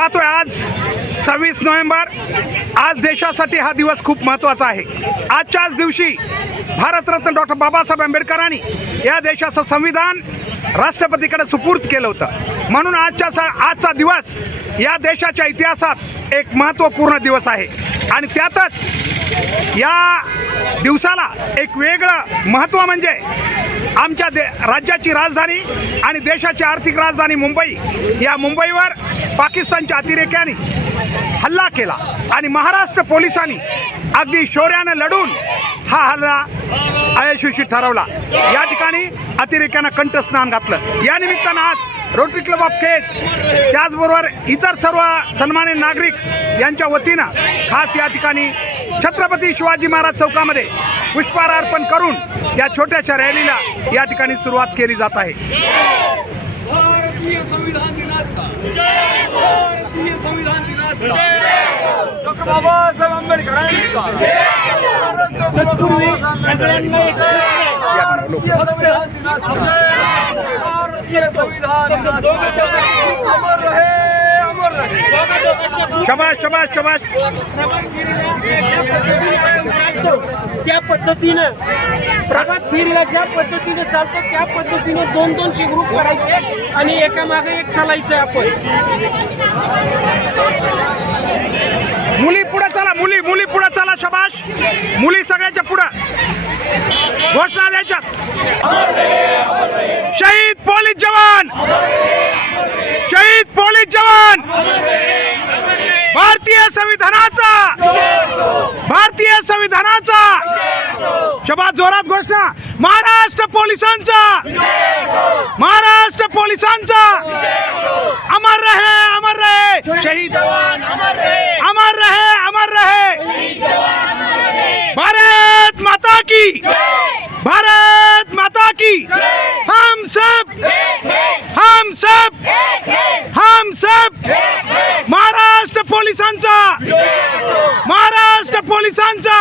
पाहतोय आज 26 नोव्हेंबर, आज देशासाठी हा दिवस खूप महत्त्वाचा आहे। आजच्याच दिवशी भारतरत्न डॉक्टर बाबासाहेब आंबेडकरांनी या देशाचं संविधान राष्ट्रपतीकडे सुपूर्द केलं होतं। म्हणून आजचा दिवस या देशाच्या इतिहासात एक महत्त्वपूर्ण दिवस आहे आणि त्यातच या दिवसाला एक वेगळं महत्त्व म्हणजे आमच्या राज्याची राजधानी आणि देशाची आर्थिक राजधानी मुंबई, या मुंबईवर पाकिस्तानच्या अतिरेक्यांनी हल्ला केला आणि महाराष्ट्र पोलिसांनी अगदी शौर्याने लढून हा हल्ला अयशस्वी ठरवला। या ठिकाणी अतिरेक्यांना कंठस्नान घातलं। या निमित्तानं आज रोटरी क्लब ऑफ केज त्याचबरोबर इतर सर्व सन्मानित नागरिक यांच्या वतीनं खास या ठिकाणी छत्रपती शिवाजी महाराज चौकामध्ये पुष्पहार अर्पण करून या छोट्याशा रॅलीला या ठिकाणी सुरुवात केली जात आहे। भारतीय संविधान दिनाचा भारतीय संविधान दिनाचा डॉक्टर बाबासाहेब आंबेडकरांचा भारतीय संविधान अमर रहे, अमर रहे। शाबाश शाबाश शाबाश। त्या पद्धतीने प्रभात फेरीला ज्या पद्धतीने चालतो त्या पद्धतीने दोन दोनचे ग्रुप करायचे आणि एकामागे एक चालायचं आपण। मुली पुढे चला, मुली पुढे चला, शाबाश। मुली सगळ्याच्या पुढे घोषणा द्यायच्या। शहीद पोलीस जवान, शहीद पोलीस जवान, भारतीय संविधानाचा, भारतीय संविधानाचा। शाबास, जोरात घोषणा। महाराष्ट्र पोलिसांचा, महाराष्ट्र पोलिसांचा। अमर रहे, अमर रहे शहीद जवान, अमर रहे, अमर रहे। भारत माता की, भारत माता की। हम सब, हम सब, हम सब। महाराष्ट्र पोलिसांचा, महाराष्ट्र पोलिसांचा,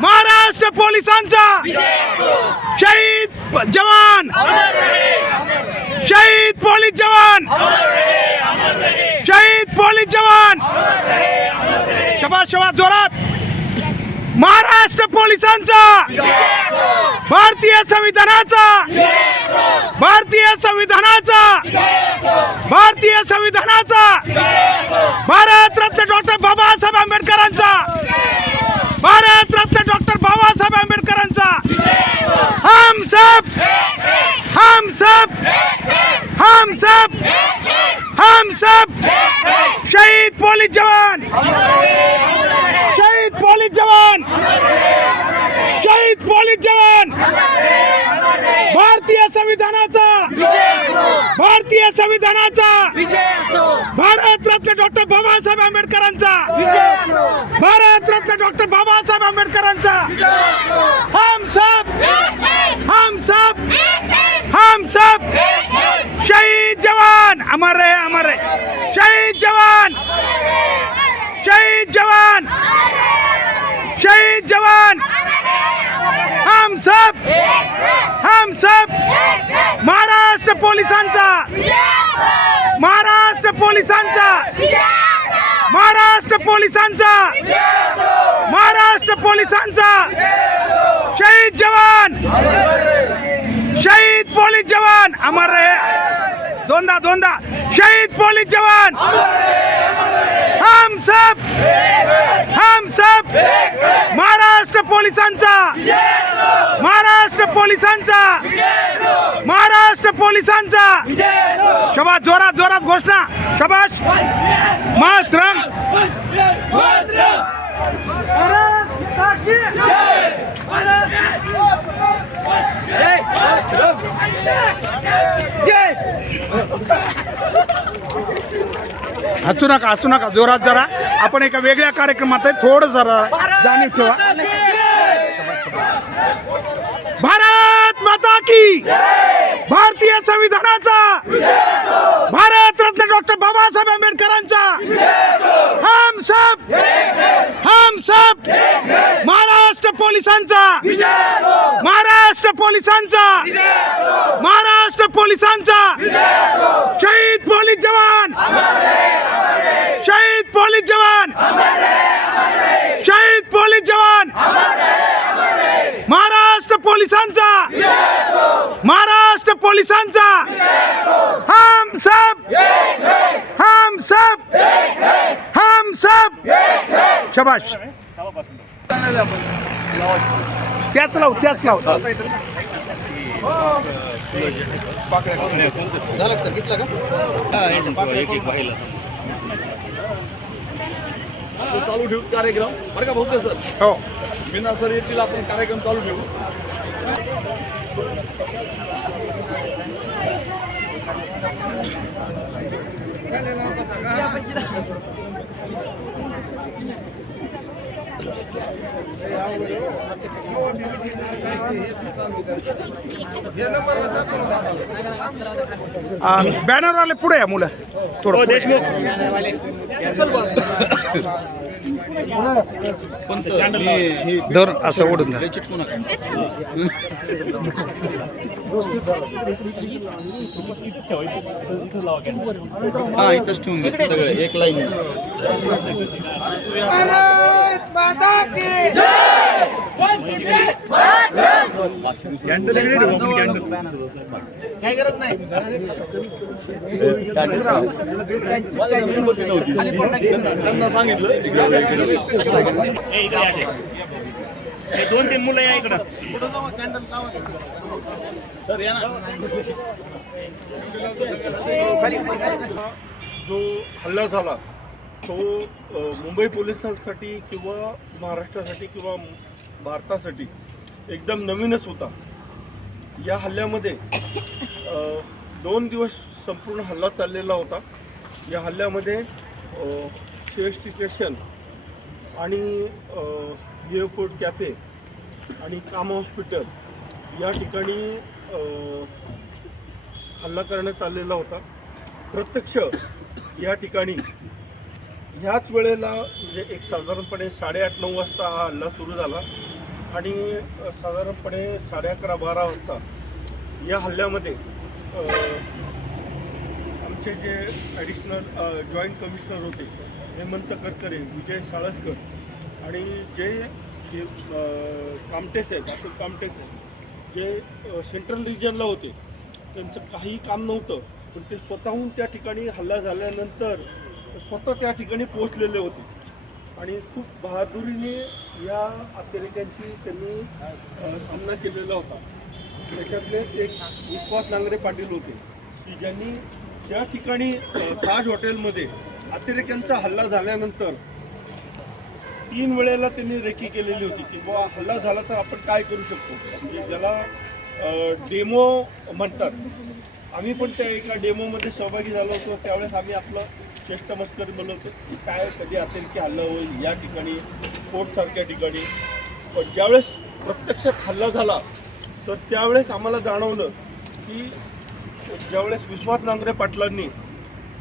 महाराष्ट्र पोलिसांचा। शहीद जवान, शहीद पोलीस जवान, शहीद पोलीस जवान। शाबास शाबास, जोरात। महाराष्ट्र पोलिसांचा, भारतीय संविधानाचा, भारतीय संविधानाचा, भारतीय संविधानाचा। भारतरत्न डॉक्टर बाबासाहेब आंबेडकरांचा, भारतरत्न डॉक्टर बाबासाहेब आंबेडकरांचा। हम सब, हम सब, हम सब, हम सब। शहीद पोलीस जवान, शहीद पोलीस जवान, शहीद पोलीस जवान। भारतीय संविधानाचा, भारतीय संविधानाचा। भारतरत्न डॉक्टर बाबासाहेब आंबेडकरांचा, भारतरत्न डॉक्टर बाबासाहेब आंबेडकरांचा। हम सब, हम सब, हम सब। शहीद जवान, अमर रहे, अमर रहे। शहीद जवान, शहीद जवान, शहीद जवान। हम सब, हम सब। महाराष्ट्र पोलिसांचा, महाराष्ट्र पोलिसांचा, महाराष्ट्र पोलिसांचा, महाराष्ट्र पोलिसांचा। शहीद जवान, शहीद पोलीस जवान, अमर रहे। दोनदा दोनदा। शहीद पोलीस जवान। हम सब, हम सब। महाराष्ट्र पोलिसांचा, महाराष्ट्र पोलिसांचा, महाराष्ट्र पोलिसांचा। शाबास, जोरात जोरात घोषणा। शाबास। मातरम, हसू नका, हसू नका, जोरात जरा। आपण एका वेगळ्या कार्यक्रमात आहे, थोडं जरा जाणीव ठेवा। भारत माता की, भारतीय संविधानाचा, भारतरत्न डॉक्टर बाबासाहेब आंबेडकरांचा। हम हम सब महाराष्ट्र पोलिसांचा महाराष्ट्र पोलिसांचा महाराष्ट्र पोलिसांचा शहीद पोलीस जवान शहीद पोलीस जवान शहीद पोलीस जवान महाराष्ट्र पोलिसांचा महाराष्ट्र पोलिसांचा हम सब हम सब शाबाश त्याच लाव चालू ठेवू कार्यक्रम बरं का भाऊ सर हो बिना सर येतील आपण कार्यक्रम चालू ठेवू बॅनर वाले पुढे या मुलं थोडं देशमुख धर असं ओढून धर. हा इथंच ठेवून घे सगळे एक लाईन काय गरज नाही त्यांना सांगितलं दोन तीन मुलं या इकडं जो हल्ला झाला तो मुंबई पोलिसांसाठी किंवा महाराष्ट्रासाठी किंवा भारतासाठी एकदम नवीनच होता. या हल्ल्यामध्ये 2 दिवस संपूर्ण हल्ला चाललेला होता. या हल्ल्यामध्ये CST स्टेशन आणि एअरपोर्ट कॅफे आणि काम हॉस्पिटल या ठिकाणी हल्ला करण्यात आलेला होता. प्रत्यक्ष या ठिकाणी ह्याच वेळेला म्हणजे एक साधारणपणे 8:30-9 वाजता हा हल्ला सुरू झाला आणि साधारणपणे 11:30-12 वाजता या हल्ल्यामध्ये आमचे जे ॲडिशनल जॉईंट कमिशनर होते हेमंत करकरे, विजय साळसकर आणि जे कामटे साहेब अशोक कामटे साहेब जे सेंट्रल रिजनला होते त्यांचं काही काम नव्हतं पण ते स्वतःहून त्या ठिकाणी हल्ला झाल्यानंतर स्वतः त्या ठिकाणी पोहोचलेले होते आणि खूप बहादुरीने या अतिरेक्यांची त्यांनी सामना केलेला होता. त्याच्यातले एक विश्वास नांगरे पाटील होते की ज्यांनी त्या ठिकाणी ताज हॉटेलमध्ये अतिरेक्यांचा हल्ला झाल्यानंतर 3 वेळेला त्यांनी रेकी केलेली होती की बुवा हल्ला झाला तर आपण काय करू शकतो, म्हणजे ज्याला डेमो म्हणतात. आम्ही पण त्या एका डेमोमध्ये सहभागी झालो होतो. त्यावेळेस आम्ही आपलं चेष्टामस्करी बनवतो की काय कधी अतिरेकी हल्ला होईल या ठिकाणी कोर्टसारख्या ठिकाणी. पण ज्यावेळेस प्रत्यक्षात हल्ला झाला तर त्यावेळेस आम्हाला जाणवलं की ज्यावेळेस विश्वास नांगरे पाटलांनी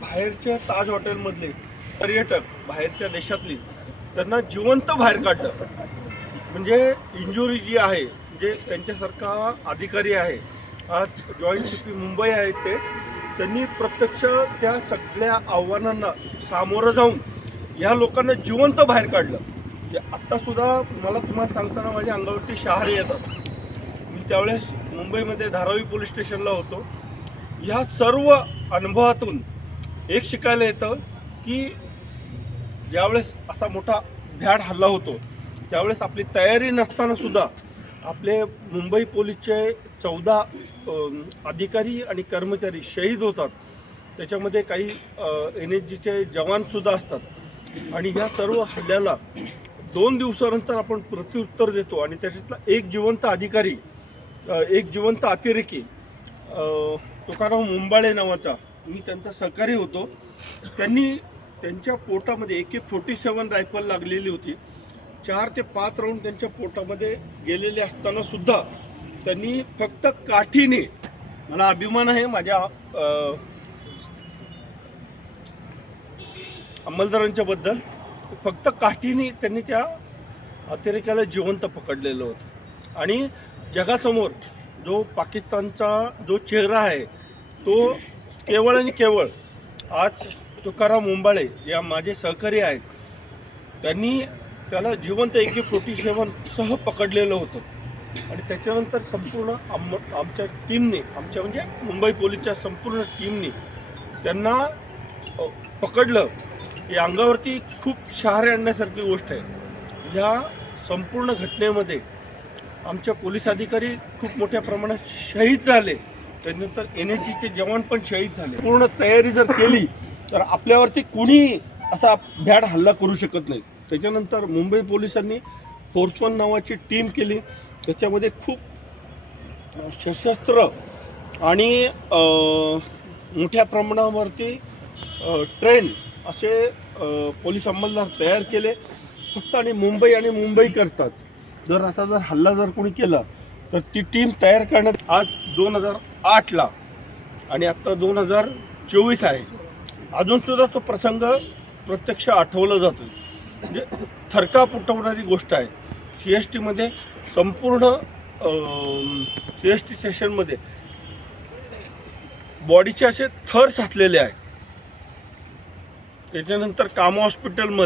बाहेरच्या ताज हॉटेलमधले पर्यटक बाहेरच्या देशातली त्यांना जिवंत बाहेर काढलं. म्हणजे इंजुरी जी आहे म्हणजे त्यांच्यासारखा अधिकारी आहे आज जॉईंट CP मुंबई आहेत ते त्यांनी प्रत्यक्ष त्या सगळ्या आव्हानांना सामोरं जाऊन ह्या लोकांना जिवंत बाहेर काढलं. म्हणजे आत्तासुद्धा मला तुम्हाला सांगताना माझ्या अंगावरती शहारे येतात. मी त्यावेळेस मुंबईमध्ये धारावी पोलीस स्टेशनला होतो. ह्या सर्व अनुभवातून एक शिकायला येतं की ज्यावेळेस असा मोठा भ्याड हल्ला होतो त्यावेळेस आपली तयारी नसतानासुद्धा आपले मुंबई पोलीसचे 14 अधिकारी आणि कर्मचारी शहीद होतात. त्याच्यामध्ये काही NSGचे जवानसुद्धा असतात आणि ह्या सर्व हल्ल्याला 2 दिवसानंतर आपण प्रत्युत्तर देतो आणि त्याच्यातला एक जिवंत अधिकारी एक जिवंत अतिरेकी तुकाराम मुंबाळे नावाचा मी त्यांचा सहकारी होतो. त्यांनी त्यांच्या पोटामध्ये AK-47 रायफल लागलेली होती. 4 ते 5 राऊंड त्यांच्या पोटामध्ये गेलेले असताना सुद्धा त्यांनी फक्त काठीने, मला अभिमान आहे माझ्या अंमलदारांच्या बद्दल, फक्त काठीने त्यांनी त्या अतिरेक्याला जिवंत पकडलेलं होतं आणि जगासमोर जो पाकिस्तानचा जो चेहरा आहे तो केवळ आणि केवळ आज तुकाराम ओंबाळे जे माझे सहकारी आहेत त्यांनी त्याला जिवंत AK-47 सह पकडलेलं होतं आणि त्याच्यानंतर संपूर्ण आमच्या टीमने आमच्या म्हणजे मुंबई पोलीसच्या संपूर्ण टीमने त्यांना पकडलं. ही अंगावरती खूप शहारे आणण्यासारखी गोष्ट आहे. या संपूर्ण घटनेमध्ये आमच्या पोलीस अधिकारी खूप मोठ्या प्रमाणात शहीद झाले. त्यानंतर NSGचे जवान पण शहीद झाले. पूर्ण तयारी जर केली तर आपल्यावरती कुणी असा भ्याड हल्ला करू शकत नाही. त्याच्यानंतर मुंबई पोलिसांनी फोर्स 1 नावाची टीम केली. त्याच्यामध्ये खूप सशस्त्र आणि मोठ्या प्रमाणावरती ट्रेन असे पोलीस अंमलदार तयार केले. फक्त आणि मुंबई करतात जर हल्ला जर कोणी केला तर ती टीम तयार करण्यात आज 2008ला आणि आत्ता 2024 आहे. अजूनसुद्धा तो प्रसंग प्रत्यक्ष आठवला जातो. म्हणजे थरकाप उठवणारी गोष्ट आहे. CSTमध्ये संपूर्ण CST स्टेशनमध्ये बॉडीचे असे थर साचलेले आहेत. त्याच्यानंतर कामा हॉस्पिटलमध्ये